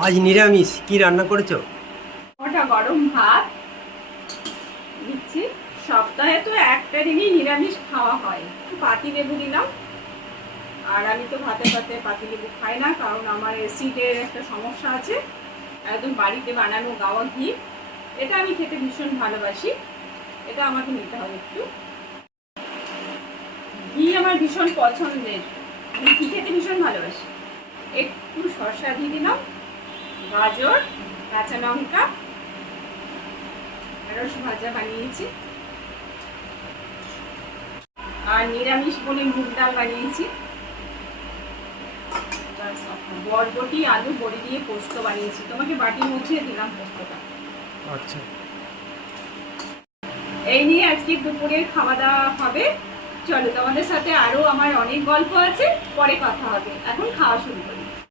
আজ নিরামিষ কি রান্না করেছো? ওটা গরম ভাত দিচ্ছি। সপ্তাহে তো একটা দিনই নিরামিষ খাওয়া হয়। পাতি লেবু দিলাম। আর আমি তো ভাতে ভাতে পাতি লেবু খাই না, কারণ আমার অ্যাসিডের একটা সমস্যা আছে। একদম বাড়িতে বানানো গাওয়া ঘি, এটা আমি খেতে ভীষণ ভালোবাসি। এটা আমাকে নিতে হবে একটু। ঘি আমার ভীষণ পছন্দের, আমি ঘি খেতে ভীষণ ভালোবাসি। একটু শসা দিয়ে দিলাম, গাজর, কাঁচা লঙ্কা, ঢেঁড়স ভাজা বানিয়েছি, আর নিরামিষ বলে মুগ ডাল বানিয়েছি। বরবটি আলু বড়ি দিয়ে পোস্ত বানিয়েছি, তোমাকে বাটির মধ্যে দিলাম পোস্তটা। আচ্ছা, এই নিয়ে আজকে দুপুরের খাওয়া দাওয়া হবে। চলো, তোমাদের সাথে আরো আমার অনেক গল্প আছে, পরে কথা হবে। এখন খাওয়া শুরু করি।